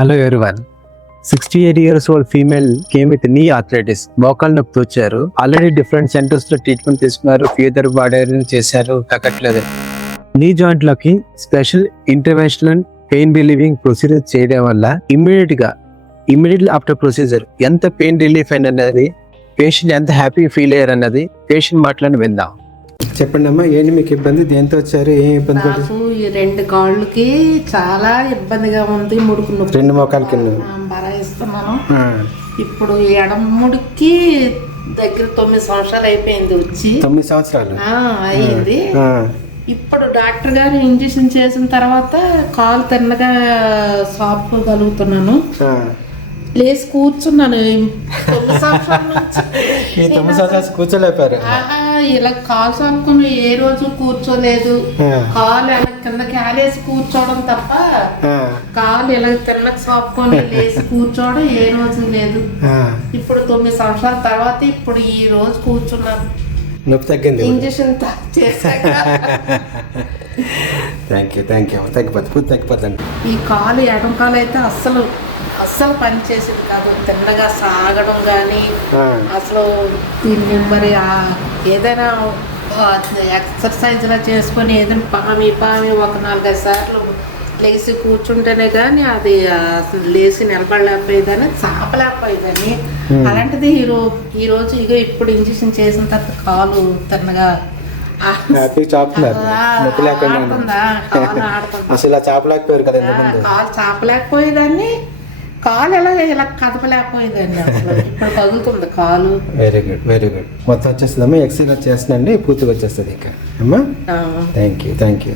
Hello everyone. 68 years old female came with knee arthritis. మోకాలు నొప్పి వచ్చారు. ఆల్రెడీ డిఫరెంట్ సెంటర్స్ లో ట్రీట్మెంట్ తీసుకున్నారు, ఫీదర్ వాడారు, చేశారు, తగ్గట్లేదు. నీ జాయింట్ లోకి special interventional pain relieving procedure చేయడం వల్ల ఇమ్మీడియట్లీ ఆఫ్టర్ ప్రొసీజర్ ఎంత పెయిన్ రిలీఫ్ అయింది అన్నది, పేషెంట్ ఎంత హ్యాపీ ఫీల్ అయ్యారు అన్నది పేషెంట్ మాటలను విందాం. చెప్పండి అమ్మా, ఏంటి మీకు ఇబ్బంది? దేంతో వచ్చారు? ఏం ఇబ్బంది? నాకు ఈ రెండు కాళ్ళకి చాలా ఇబ్బందిగా ఉంది. ముడుకు నొప్పి, రెండు మోకాల కింద బరాయిస్తున్నాను. ఇప్పుడు ఎడమ ముడికి దగ్గర 9 సంవత్సరాలు అయిపోయింది వచ్చి. 9 సంవత్సరాలు అయ్యింది. ఇప్పుడు డాక్టర్ గారు ఇంజెక్షన్ చేసిన తర్వాత కాలు తిన్నగా సాపుకోగలుగుతున్నాను. లేచి కూర్చున్నాను. 9 సంవత్సరాల నుంచి ఈ 9 సంవత్సరాలు కూర్చోలేపారు. ఇలా కాలు సాపుకుని ఏ రోజు కూర్చోలేదు. కాలు ఇలా కిందకి ఆలేసి కూర్చోవడం తప్ప కాలు ఇలా తిన్నకి సాపుకొని లేచి కూర్చోవడం ఏ రోజు లేదు. ఇప్పుడు 9 సంవత్సరాల తర్వాత ఇప్పుడు ఈ రోజు కూర్చున్నాను. నొప్పి తగ్గింది, ఇంజక్షన్ చేశాక. థ్యాంక్ యూ తగ్గిపోద్దండి. ఈ కాలు ఎడం కాలు అయితే అస్సలు పని చేసేది కాదు. తిన్నగా సాగడం కానీ అసలు దీన్ని మరి ఏదైనా ఎక్సర్సైజ్లా చేసుకొని ఏదైనా పామి ఒక 4-5 సార్లు లేచి కూర్చుంటేనే కానీ అది అసలు లేచి నిలబడలేకపోయేదని, చాపలేకపోయేదని. అలాంటిది ఈరోజు ఇప్పుడు ఇంజక్షన్ చేసిన తర్వాత కాలు తిన్నగా కాలు చాపలేకపోయేదాన్ని, కాలు ఇలా కదపలేకపోయేదాన్ని. అసలు ఇప్పుడు కదులుతుంది కాలు. Very good. మొత్తం వచ్చేస్తుందమ్మా, ఎక్సర్సైజ్ చేస్తున్నాండి, పూర్తిగా వచ్చేస్తుంది ఇక అమ్మా. Thank you